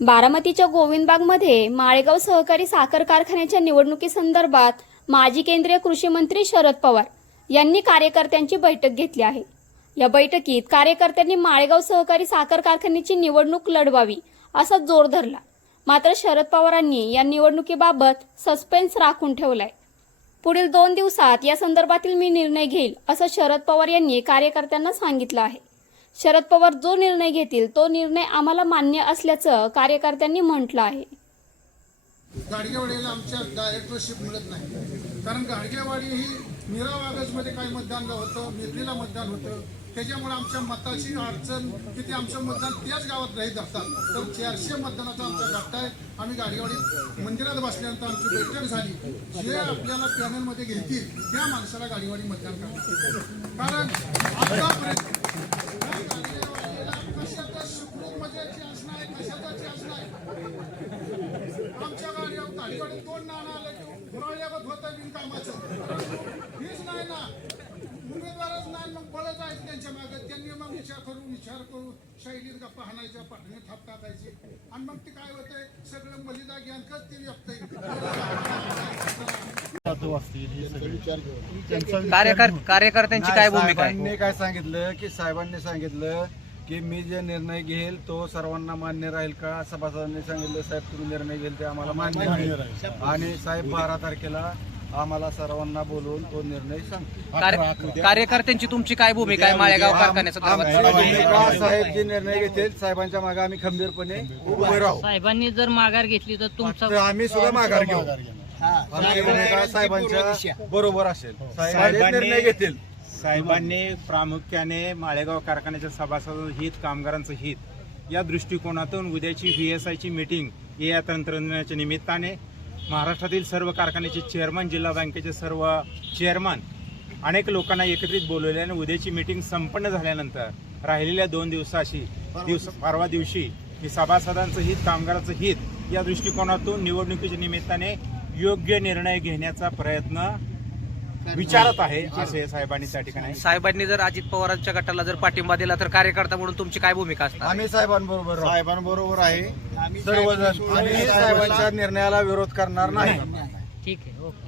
बारामतीच्या गोविंदबागमध्ये माळेगाव सहकारी साखर कारखान्याच्या निवडणुकीसंदर्भात माजी केंद्रीय कृषी मंत्री शरद पवार यांनी कार्यकर्त्यांची बैठक घेतली आहे. या बैठकीत कार्यकर्त्यांनी माळेगाव सहकारी साखर कारखान्याची निवडणूक लढवावी असा जोर धरला. मात्र शरद पवारांनी या निवडणुकीबाबत सस्पेन्स राखून ठेवलाय. पुढील दोन दिवसात या संदर्भातील मी निर्णय घेईल असं शरद पवार यांनी कार्यकर्त्यांना सांगितलं आहे. शरद पवार जो निर्णय घेतील तो निर्णय आम्हाला मान्य असल्याचं कार्यकर्त्यांनी म्हटलं आहे. गाडगेवाडीला आमच्या डायरेक्टरशिप मिळत नाही. कारण गाडगेवाडी ही मीरा वागजमध्ये काही मतदान होतं मिरलीला मतदान होतं. त्याच्यामुळे आमच्या मताची अडचण की ते आमचं मतदान त्याच गावात राहीत असतात तर चारशे मतदानाचा आमचा गट्टा आहे. आम्ही गाडगेवाडी मंदिरात बसल्यानंतर आमची बैठक झाली. जे आपल्याला पॅनलमध्ये घेतील त्या माणसाला गाडीवाडी मतदान करणार. कारण आतापर्यंत या गाडगेवाडीला कशाचा सुखरूप मजाची असणार कशाचा असणार आमच्या गाडी दोन नाणं आलं की होतं बिनकामाचं हीच नाही ना. उमेदवारच नाही मग बळच आहेत त्यांच्या मागे. त्यांनी मग विचार करून विचार करून शैलीत गप्पा हाणायच्या पाठणे थाप टाकायची. आणि मग ते काय होतंय? सगळं मलिदा ज्ञान कच ते व्यक्त कार्यकर्त्यांची काय भूमिका काय सांगितलं की साहेबांनी सांगितलं की मी जे निर्णय घेईल तो सर्वांना मान्य राहील का? सभासदांनी सांगितलं साहेब तुम्ही निर्णय घेईल ते आम्हाला मान्य राहील. आणि साहेब बारा तारखेला आम्हाला सर्वांना बोलवून तो निर्णय कार्य- कार्यकर्त्यांची तुमची काय भूमिका आहे? माळेगाव आमची भूमिका साहेब जे निर्णय घेतील साहेबांच्या मागे आम्ही खंबीरपणे उभे राहू. साहेबांनी जर माघार घेतली तर तुमचा तर आम्ही सुद्धा माघार घेऊ. आमची भूमिका साहेबांच्या बरोबर असेल. साहेब जे निर्णय घेतील. साहेबांनी प्रामुख्याने माळेगाव कारखान्याच्या सभासद हित कामगारांचं हित या दृष्टिकोनातून उद्याची व्ही एस आयची मिटिंग या तंत्रज्ञानाच्या निमित्ताने महाराष्ट्रातील सर्व कारखान्याचे चेअरमन जिल्हा बँकेचे सर्व चेअरमन अनेक लोकांना एकत्रित बोलवले आणि उद्याची मिटिंग संपन्न झाल्यानंतर राहिलेल्या दोन दिवसाशी दिवस परवा दिवशी ही सभासदांचं हित कामगाराचं हित या दृष्टिकोनातून निवडणुकीच्या निमित्ताने योग्य निर्णय घेण्याचा प्रयत्न विचारत आहे असे साहेबांनी त्या ठिकाणी. साहेबांनी जर अजित पवारांच्या गटाला जर पाठिंबा दिला तर कार्यकर्ता म्हणून तुमची काय भूमिका असणार? आम्ही साहेबांबरोबर साहेबांबरोबर आहे. सर्वजण. आम्ही साहेबांच्या निर्णयाला विरोध करणार नाही. ठीक आहे ओके.